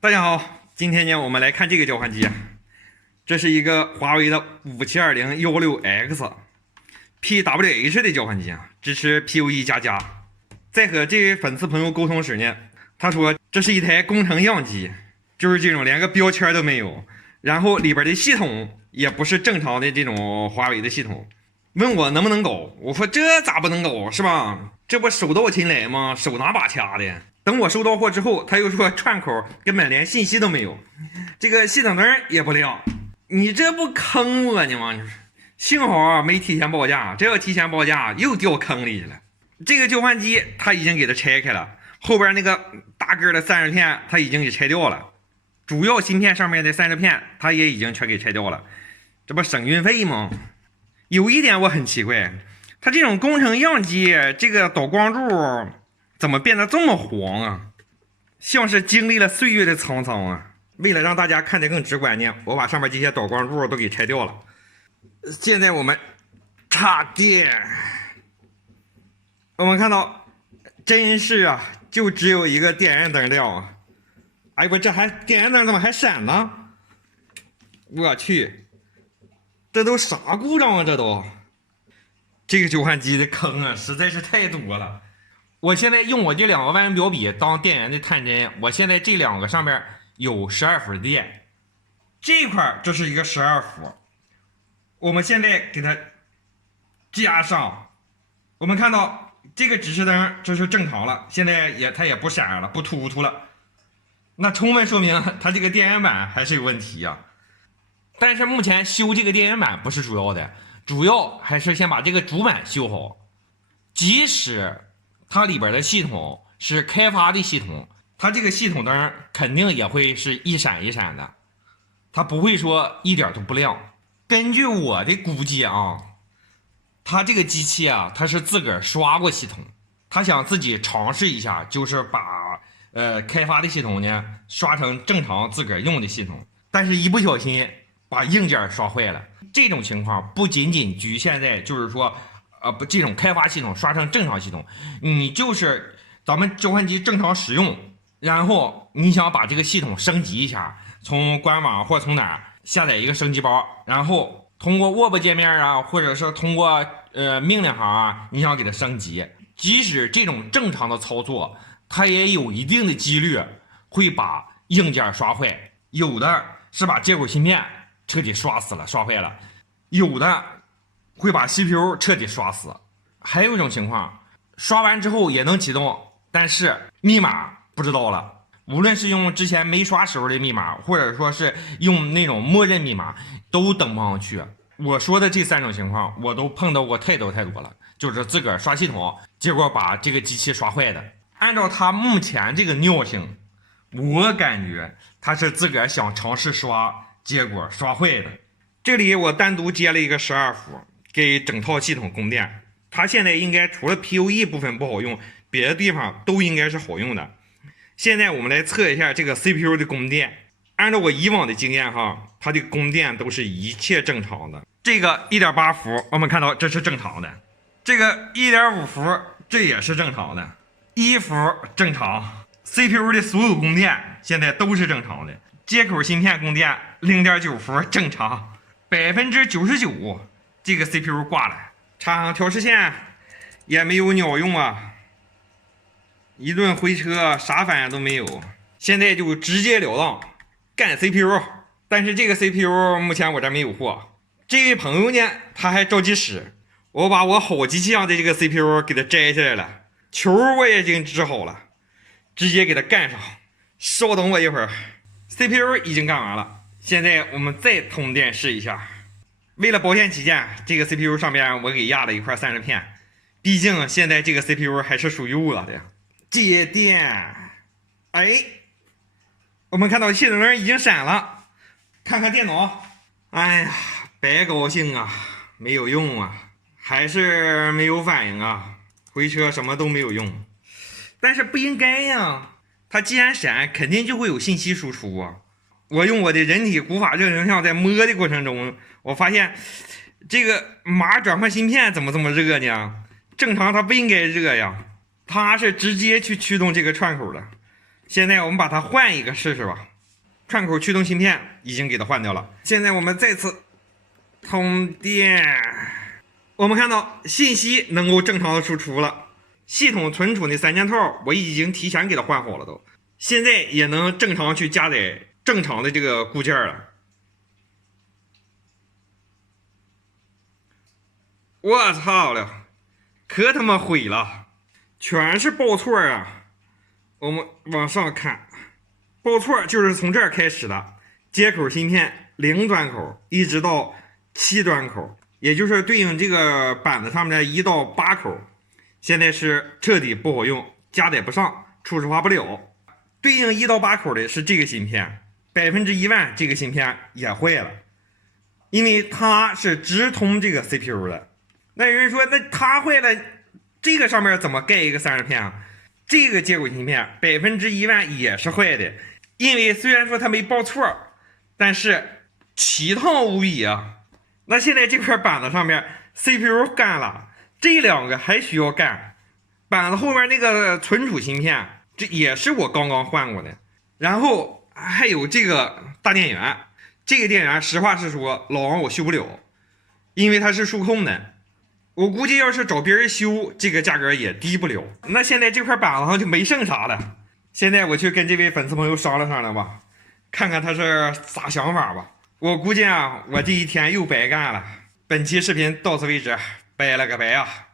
大家好，今天呢，我们来看这个交换机，这是一个华为的572016X PWH 的交换机啊，支持 PoE++。在和这位粉丝朋友沟通时呢，他说这是一台工程样机，就是这种连个标签都没有，然后里边的系统也不是正常的这种华为的系统，问我能不能搞，我说这咋不能搞是吧？这不手到擒来吗？手拿把掐的。等我收到货之后，他又说串口根本连信息都没有，这个系统灯也不亮，你这不坑我呢吗？幸好啊没提前报价，这要提前报价又掉坑里去了。这个交换机他已经给它拆开了，后边那个大个的散热片他已经给拆掉了，主要芯片上面的散热片他也已经全给拆掉了，这不省运费吗？有一点我很奇怪，他这种工程样机这个导光柱怎么变得这么黄啊？像是经历了岁月的沧桑啊！为了让大家看得更直观呢，我把上面这些导光柱都给拆掉了。现在我们插电，我们看到真是啊，就只有一个点烟灯亮啊！哎不，这还点烟灯怎么还闪呢？我去，这都啥故障啊？这个交换机的坑啊，实在是太多了。我现在用我这两个万用表笔当电源的探针，我现在这两个上面有12伏的电，这块这是一个12伏，我们现在给它加上，我们看到这个指示灯这是正常了，现在它也不闪了，不突突了，那充分说明它这个电源板还是有问题呀。但是目前修这个电源板不是主要的，主要还是先把这个主板修好，即使它里边的系统是开发的系统，它这个系统灯肯定也会是一闪一闪的，它不会说一点都不亮。根据我的估计啊，它这个机器啊，它是自个儿刷过系统，它想自己尝试一下，就是把开发的系统呢刷成正常自个儿用的系统，但是一不小心把硬件刷坏了。这种情况不仅仅局限在就是说不，这种开发系统刷成正常系统，你就是咱们交换机正常使用，然后你想把这个系统升级一下，从官网或从哪儿下载一个升级包，然后通过 Web 界面啊，或者是通过命令行啊，你想给它升级，即使这种正常的操作，它也有一定的几率会把硬件刷坏，有的是把接口芯片彻底刷死了、刷坏了，有的会把 CPU 彻底刷死，还有一种情况，刷完之后也能启动，但是密码不知道了。无论是用之前没刷时候的密码，或者说是用那种默认密码，都登不上去。我说的这3种情况，我都碰到过太多了，就是自个儿刷系统，结果把这个机器刷坏的。按照他目前这个尿性，我感觉他是自个儿想尝试刷，结果刷坏的。这里我单独接了一个12伏。给整套系统供电，它现在应该除了 PoE 部分不好用，别的地方都应该是好用的。现在我们来测一下这个 CPU 的供电，按照我以往的经验哈，它的供电都是一切正常的。这个 1.8伏，我们看到这是正常的，这个 1.5伏这也是正常的，1伏正常。CPU 的所有供电现在都是正常的，接口芯片供电 0.9伏正常，99%。这个 CPU 挂了，插上调试线也没有鸟用啊，一顿回车啥反应都没有，现在就直截了当干 CPU， 但是这个 CPU 目前我这没有货。这位朋友呢，他还着急使，我把我好机器上的这个 CPU 给他摘下来了，球我也已经支好了，直接给他干上。稍等我一会儿 ，CPU 已经干完了，现在我们再通电试一下。为了保险起见，这个 CPU 上面我给压了一块散热片，毕竟现在这个 CPU 还是属于我的。接电，哎，我们看到系统灯已经闪了，看看电脑，哎呀，白高兴啊，没有用啊，还是没有反应啊，回车什么都没有用。但是不应该呀，它既然闪，肯定就会有信息输出啊。我用我的人体古法热成像在摸的过程中，我发现这个码转换芯片怎么这么热呢？正常它不应该热呀，它是直接去驱动这个串口的。现在我们把它换一个试试吧。串口驱动芯片已经给它换掉了，现在我们再次通电。我们看到信息能够正常的输出了，系统存储那3件套我已经提前给它换好了都，现在也能正常去加载正常的这个固件了。我操了，可他妈毁了，全是报错啊！我们往上看，报错就是从这儿开始的，接口芯片0端口一直到7端口，也就是对应这个板子上面的1到8口，现在是彻底不好用，加载不上，初始化不了。对应1到8口的是这个芯片，100%这个芯片也坏了，因为它是直通这个 CPU 的。那有人说，那它坏了，这个上面怎么盖一个30片啊？这个接口芯片100%也是坏的，因为虽然说它没报错，但是奇烫无比啊。那现在这块板子上面 CPU 干了，这2个还需要干。板子后面那个存储芯片，这也是我刚刚换过的。然后还有这个大电源，这个电源实话实说，老王我修不了，因为它是数控的。我估计要是找别人修，这个价格也低不了。那现在这块板子上就没剩啥了。现在我去跟这位粉丝朋友商量商量吧，看看他是啥想法吧。我估计啊，我这一天又白干了。本期视频到此为止，拜了个拜啊！